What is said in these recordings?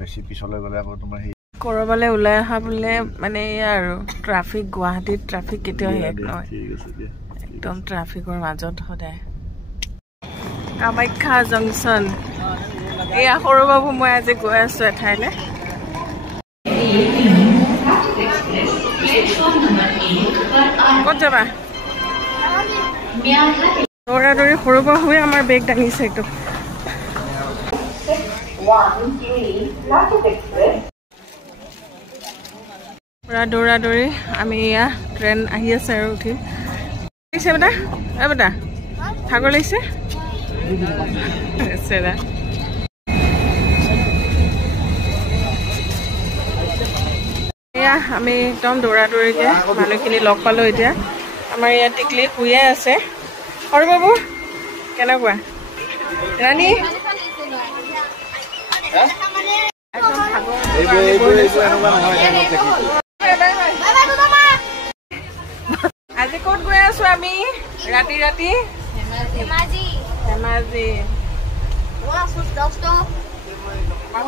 বেছি পিছলৈ গ'লে আকৌ তোমাৰ সেই কৰবালে ওলাই অহা বুলে মানে আৰু ট্ৰাফিক গুৱাহাটীত ট্ৰাফিক কেতিয়াও শেষ নহয় একদম ট্ৰাফিকৰ মাজত সদায় কামাখ্যা জংচন এয়া সৰু বাবু মই আজি গৈ আছো এঠাইলে ক'ত যাবা দৌৰা দৌৰি সৰু বাবুৱে আমাৰ বেগ দাঙিছে একদম পুৰা দৌৰা দৌৰি আমি এয়া ট্ৰেইন আহি আছে আৰু উঠিম লাগিছে বেটা বেটা ভাগৰ লাগিছে এয়া আমি একদম দৌৰা দৌৰিকে মানুহখিনি লগ পালো এতিয়া আমাৰ ইয়াত টিকলি শুয়ে আছে সৰু বাবু কেনেকুৱা ৰাণী আজি ক'ত গৈ আছো আমি ৰাতি ৰাতি ধেমাজি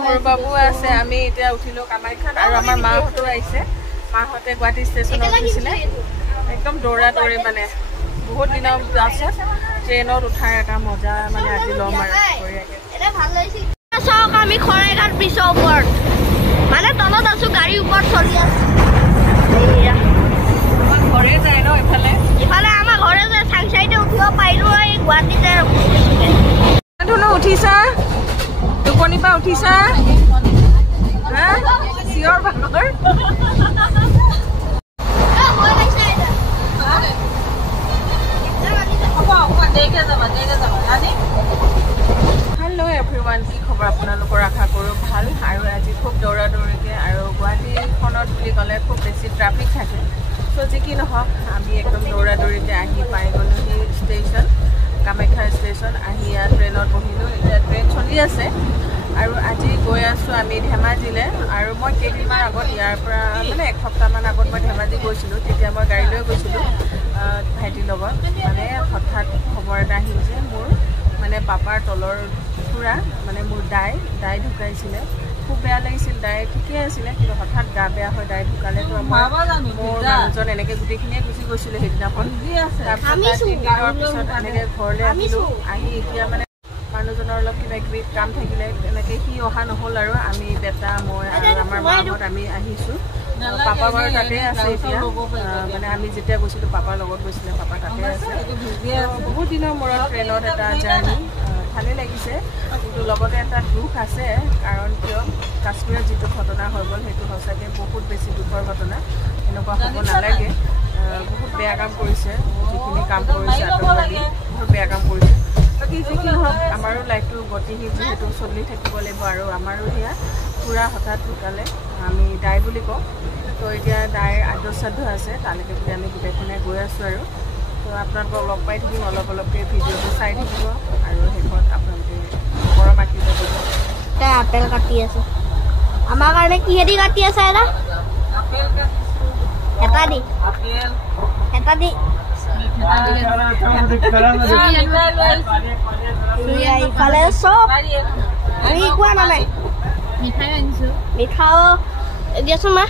সৰু বাবু আছে আমি এতিয়া উঠিলো কামাখ্যাত আৰু আমাৰ মাহঁতো আহিছে মাহঁতে গুৱাহাটী ষ্টেচনত উঠিছিলে একদম দৌৰা দৌৰি মানে বহুত দিনৰ পাছত ট্ৰেইনত উঠাৰ এটা মজা মানে আজি ল'ম আৰু চাওক আমি খৰাইঘাট ব্ৰিজৰ ওপৰত মানে তলত আছো গাড়ী ওপৰত চলি আছে আমাৰ ঘৰে যায় ন ইফালে আমাৰ ঘৰে যায় চাংচাইতে উঠিব পাৰিলো এই গুৱাহাটীতে ধুনু উঠিছা টোপনিৰ পৰা উঠিছা চিঞৰ ভাগৰ হেল্ল' এভৰিৱান কি খবৰ আপোনালোকৰ আশা কৰোঁ ভাল আৰু আজি খুব দৌৰা দৌৰিকৈ আৰু গুৱাহাটীখনত বুলি ক'লে খুব বেছি ট্ৰাফিক থাকে চ' যি কি নহওক আমি একদম দৌৰা দৌৰিকৈ আহি পাই গ'লোঁ সেই ষ্টেচন কামাখ্যা ষ্টেচন আহি ইয়াত ট্ৰেইনত বহিলোঁ এতিয়া ট্ৰেইন চলি আছে আৰু আজি গৈ আছোঁ আমি ধেমাজিলৈ আৰু মই কেইদিনমান আগত ইয়াৰ পৰা মানে এসপ্তাহমান আগত মই ধেমাজি গৈছিলোঁ তেতিয়া মই গাড়ী লৈ গৈছিলোঁ ভাইটিৰ লগত মানে হঠাৎ খবৰ এটা আহিল যে মোৰ মানে পাপাৰ তলৰ খুৰা মানে মোৰ দাই ঢুকাইছিলে খুব বেয়া লাগিছিল দাই ঠিকেই আছিলে কিন্তু হঠাৎ গা বেয়া হৈ দাই ঢুকালেতো মোৰ মানুহজন এনেকৈ গোটেইখিনিয়ে গুচি গৈছিলে সেইদিনাখন তাৰপিছত 3 দিনৰ পিছত এনেকৈ ঘৰলৈ আহিলোঁ আহি এতিয়া মানে মানুহজনৰ অলপ কিবা কিবি কাম থাকিলে এনেকৈ সি অহা নহ'ল আৰু আমি বেটা মই আৰু আমাৰ মাহঁত আমি আহিছোঁ পাপা বাৰু তাতে আছে এতিয়া মানে আমি যেতিয়া গৈছিলোঁ পাপাৰ লগত গৈছিলে পাপা তাতে আছে বহুত দিনৰ মূৰত ট্ৰেইনত এটা জাৰ্ণি ভালেই লাগিছে কিন্তু লগতে এটা দুখ আছে কাৰণ কিয় কাশ্মীৰত যিটো ঘটনা হৈ গ'ল সেইটো সঁচাকৈ বহুত বেছি দুখৰ ঘটনা এনেকুৱা হ'ব নালাগে বহুত বেয়া কাম কৰিছে যিখিনি কাম কৰিছে আতংকবাদী বহুত বেয়া কাম কৰিছে বাকী যিখিনি হওক আমাৰো লাইফটো গতিশীল যিহেতু চলি থাকিব লাগিব আৰু আমাৰো সেয়া পুৰা হঠাৎ ঢুকালে আমি দাই বুলি কওঁ তো এতিয়া দাইৰ আদ্য শ্ৰাদ্ধ আছে তালৈকে বুলি আমি গোটেইখনে গৈ আছোঁ আৰু তো আপোনালোকক লগ পাই থাকিম অলপ অলপকৈ ভিডিঅ'টো চাই থাকিব আৰু শেষত আপোনালোকে গৰম আঁকি যাব আপেল কাটি আছে আমাৰ কাৰণে কিহেদি কাটি আছে এটা দি ইফালে চব আমি কোৱা নাই মিঠাও দিয়াচোন মা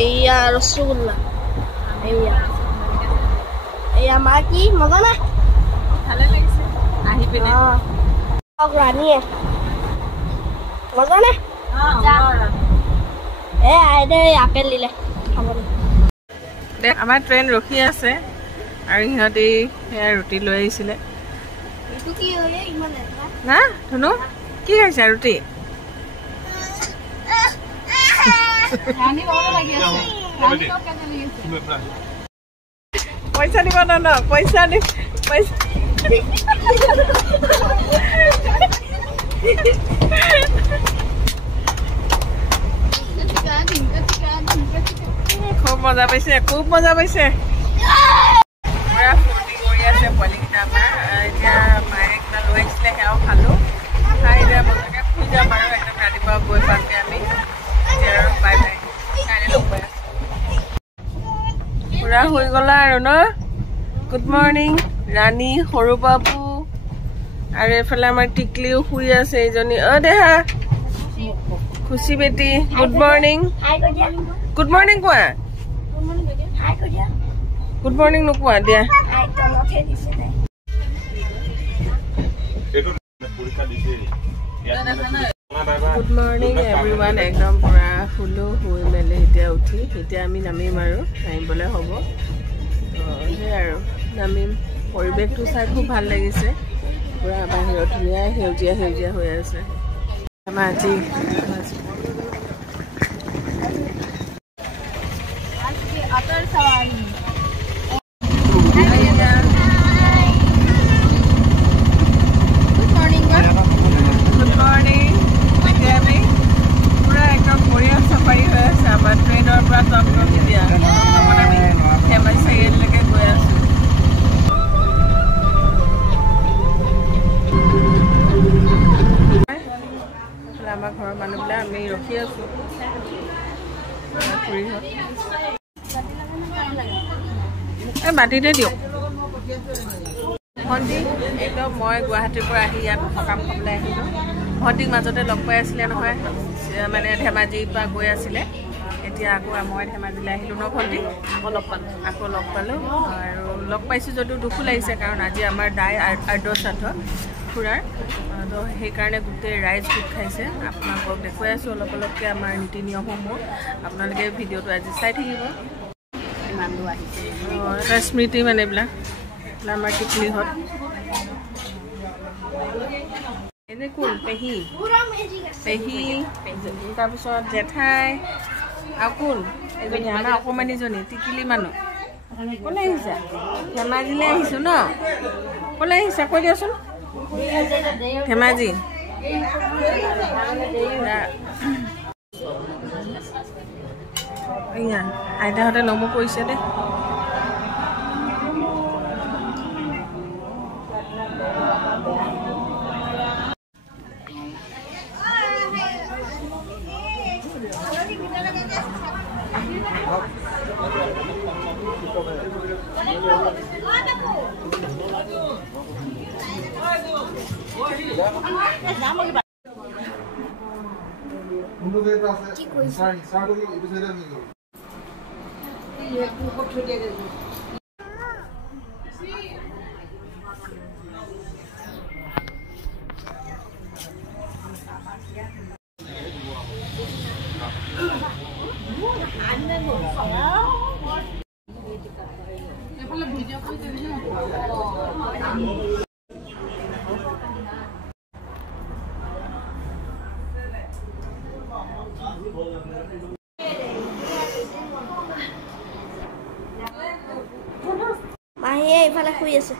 এইয়া ৰসগোল্লা এইয়া মা কি মজা নাই ভালে লাগিছে আহি পিনে ৰাণীয়ে মজা নাই আপেল দিলে খাবলৈ আমাৰ ট্ৰেইন ৰখি আছে আৰু সিহঁতি সেয়া ৰুটি লৈ আহিছিলে না ধুনু কি খাইছা ৰুটি পইচা দিব ন পইচা দি পইচা খুব মজা পাইছে পুৰা ফূৰ্তি কৰি আছে পোৱালিকেইটা আমাৰ এতিয়া মায়ে কিবা লৈ আহিছিলে সেয়াও খালোঁ খাই এতিয়া মজাকৈ শুই যাম আৰু একদম ৰাতিপুৱা গৈ পামগৈ আমি এতিয়া আৰু বাই বাই কাইলৈ লগ পাই আছোঁ পুৰা শুই গ'লা আৰু ন গুড মৰ্ণিং ৰাণী সৰু বাবু আৰু এফালে আমাৰ টিকলিও শুই আছে এইজনী দেহা খুশি বেটি গুড মৰ্নিং কোৱা গুড মৰ্নিং নোকোৱা দিয়া গুড মৰ্নিং এভৰিৱান একদম পুৰা শুলো শুই মেলি এতিয়া উঠি এতিয়া আমি নামিম আৰু নামিবলৈ হ'ব সেই আৰু নামিম পৰিৱেশটো চাই খুব ভাল লাগিছে পুৰা বাহিৰত ধুনীয়া সেউজীয়া সেউজীয়া হৈ আছে ধেমাজি আমাৰ ঘৰৰ মানুহবিলাক আমি ৰখি আছো মাটিতে দিয়ক ভণ্টি একদম মই গুৱাহাটীৰ পৰা আহি ইয়াত সকাম খাবলৈ আহিলোঁ ভণ্টিক মাজতে লগ পাই আছিলে নহয় মানে ধেমাজিৰ পৰা গৈ আছিলে এতিয়া আকৌ মই ধেমাজিলৈ আহিলোঁ ন ভণ্টি আকৌ লগ পালোঁ আৰু লগ পাইছোঁ যদিও দুখো লাগিছে কাৰণ আজি আমাৰ দাই আৰ্দ শ্ৰাদ্ধ খুৰাৰ তো সেইকাৰণে গোটেই ৰাইজ গোট খাইছে আপোনালোকক দেখুৱাই আছোঁ অলপ অলপকৈ আমাৰ নীতি নিয়মসমূহ আপোনালোকে ভিডিঅ'টো আজি চাই থাকিব ইমান দূৰ আহিছে এটা স্মৃতি মানে এইবিলাক আমাৰ টিকলিহঁত এনে কোন পেহী তাৰপিছত জেঠাই আৰু কোন এজনী আমাৰ অকণমানিজনী টিকলি মানুহ ক'লৈ আহিছা ধেমাজিলৈ আহিছোঁ ন ক'লৈ আহিছা কৈ দিয়াচোন ধেমাজি এয়া আইতাহঁতে নমো কৰিছে দে মাহীয়ে এইফালে শুই আছে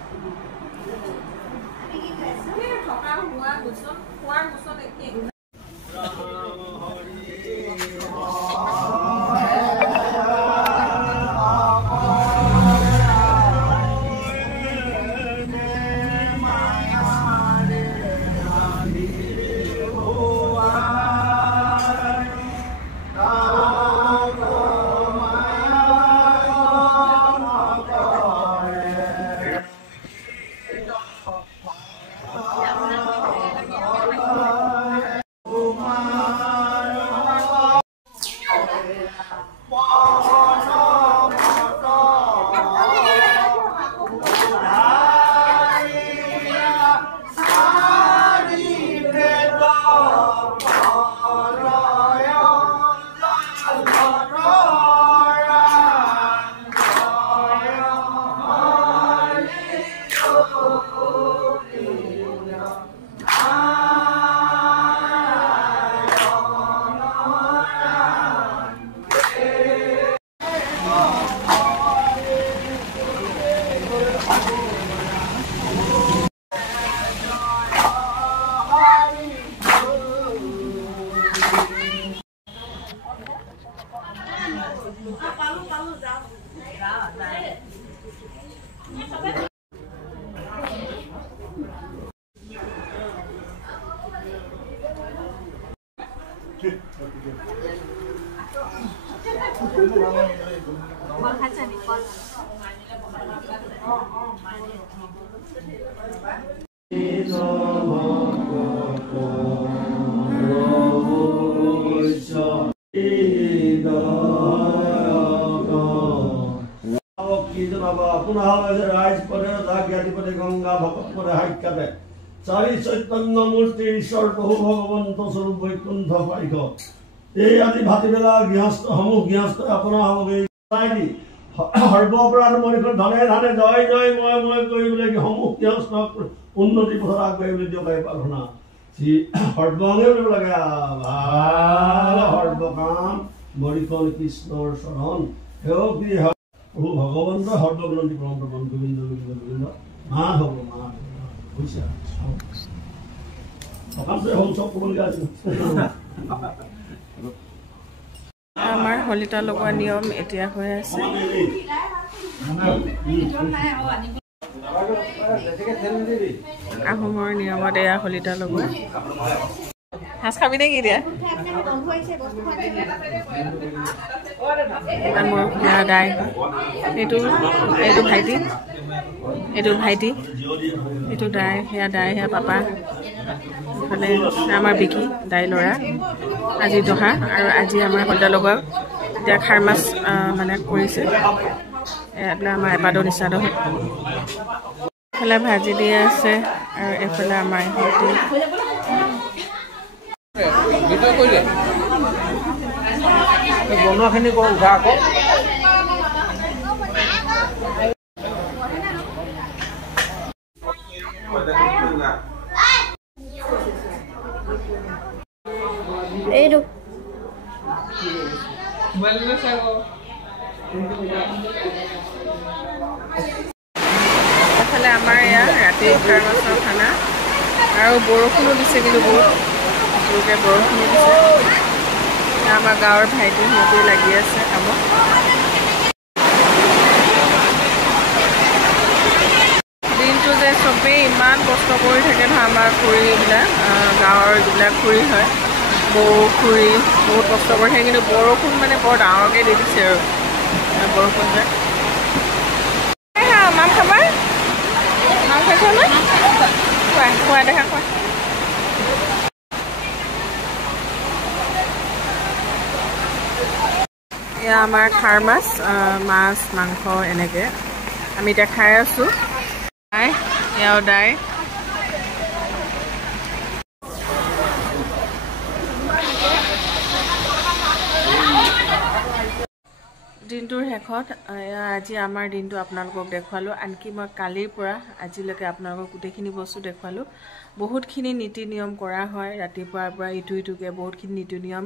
Jesus. ভকতপদে সাক্ষাতে চাৰি চৈতন্য মূৰ্তি ঈশ্বৰ প্ৰভু ভগৱন্ত স্বৰূপ বৈকুণ্ঠ পাইক এই আজি ভাতিবেলা গৃহস্থসমূহ গৃহস্থ আপোনাৰ সামগ্ৰী দি সৰ্বপৰাধ মণিখন ধনে ধানে জয় জয় মই কৰিবলৈ সমূহ গৃহস্থ উন্নতি পথত আগবাঢ়িবলৈ দিয়ক প্ৰাৰ্থনা শ্ৰী সৰ্বাংগে কৰিব লাগে সৰ্বকাম মৰিখন কৃষ্ণৰ চৰণ সেৱক দি প্ৰভু ভগৱন্ত সৰ্বগ্ৰন্থি পৰম প্ৰবন গোবিন্দ গোবিন্দ গোবিন্দ মাধৱ মাধৱ হৈছে সকামটোৱে হ'ল চব ক'বলগীয়া আছিল আমাৰ হলিতা লগোৱা নিয়ম এতিয়া হৈ আছে আহোমৰ নিয়মত এয়া হলিতা লগোৱা সাজ খাবি নেকি এতিয়া মোৰ দাই এইটো ভাইটি এইটো দাই সেয়া পাপা এইফালে আমাৰ বিকি দাই ল'ৰা আজি দহা আৰু আজি আমাৰ হলিতা লগোৱা এতিয়া খাৰ মাছ মানে কৰিছে এইবিলাক আমাৰ এপাদৰ নিচাদ এইফালে ভাজি দি আছে আৰু এইফালে আমাৰ বনোৱাখিনি উঠা আকৌ এইটো এফালে আমাৰ এয়া ৰাতি খাৰ মাছৰ খানা আৰু বৰষুণো দিছে কিন্তু বহুত জোৰকৈ বৰষুণো দিছে আমাৰ গাঁৱৰ ভাইটি সিহঁতে লাগি আছে কামত দিনটো যে চবেই ইমান কষ্ট কৰি থাকে নহয় আমাৰ খুৰীবিলাক গাঁৱৰ যিবিলাক খুৰী হয় বৌ খুৰী বহুত কষ্ট কৰি থাকে কিন্তু বৰষুণ মানে বৰ ডাঙৰকৈ দি দিছে আৰু বৰষুণ যে মাম খাবা মাম খাইছ নে খোৱা দেখা খোৱা এয়া আমাৰ খাৰ মাছ মাংস এনেকৈ আমি এতিয়া খাই আছোঁ এয়াও দাই দিনটোৰ শেষত আজি আমাৰ দিনটো আপোনালোকক দেখুৱালোঁ আনকি মই কালিৰ পৰা আজিলৈকে আপোনালোকক গোটেইখিনি বস্তু দেখুৱালোঁ বহুতখিনি নীতি নিয়ম কৰা হয় ৰাতিপুৱাৰ পৰা ইটোকে বহুতখিনি নীতি নিয়ম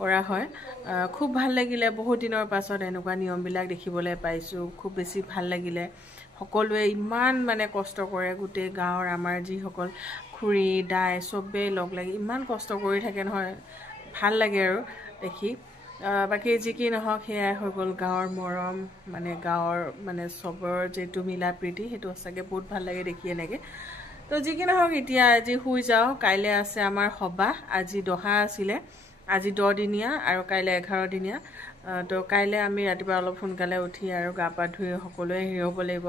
কৰা হয় খুব ভাল লাগিলে বহুত দিনৰ পাছত এনেকুৱা নিয়মবিলাক দেখিবলৈ পাইছোঁ খুব বেছি ভাল লাগিলে সকলোৱে ইমান মানে কষ্ট কৰে গোটেই গাঁৱৰ আমাৰ যিসকল খুৰী দাই চবেই লগ লাগি ইমান কষ্ট কৰি থাকে নহয় ভাল লাগে আৰু দেখি বাকি যি কি নহওক সেয়াই হৈ গ'ল গাঁৱৰ মৰম মানে গাঁৱৰ মানে চবৰ যেটো মিলা প্ৰীতি সেইটো সঁচাকৈ বহুত ভাল লাগে দেখি এনেকৈ তো যি কি নহওক এতিয়া আজি শুই যাওঁ কাইলৈ আছে আমাৰ সবাহ আজি দহা আছিলে আজি 10 দিনীয়া আৰু কাইলৈ 11 দিনীয়া তো কাইলৈ আমি ৰাতিপুৱা অলপ সোনকালে উঠি আৰু গা পা ধুই সকলোৱে হেৰি হ'ব লাগিব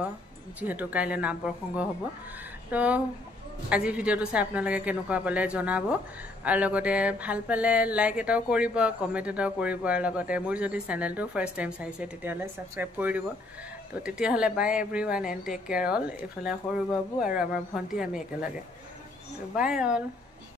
যিহেতু কাইলৈ নাম প্ৰসংগ হ'ব তো আজি ভিডিঅ'টো চাই আপোনালোকে কেনেকুৱা পালে জনাব আৰু লগতে ভাল পালে লাইক এটাও কৰিব কমেণ্ট এটাও কৰিব আৰু লগতে মোৰ যদি চেনেলটো ফাৰ্ষ্ট টাইম চাইছে তেতিয়াহ'লে ছাবস্ক্ৰাইব কৰি দিব তো তেতিয়াহ'লে bye everyone and take care all এইফালে সৰু বাবু আৰু আমাৰ ভণ্টি আমি একেলগে তো বাই অল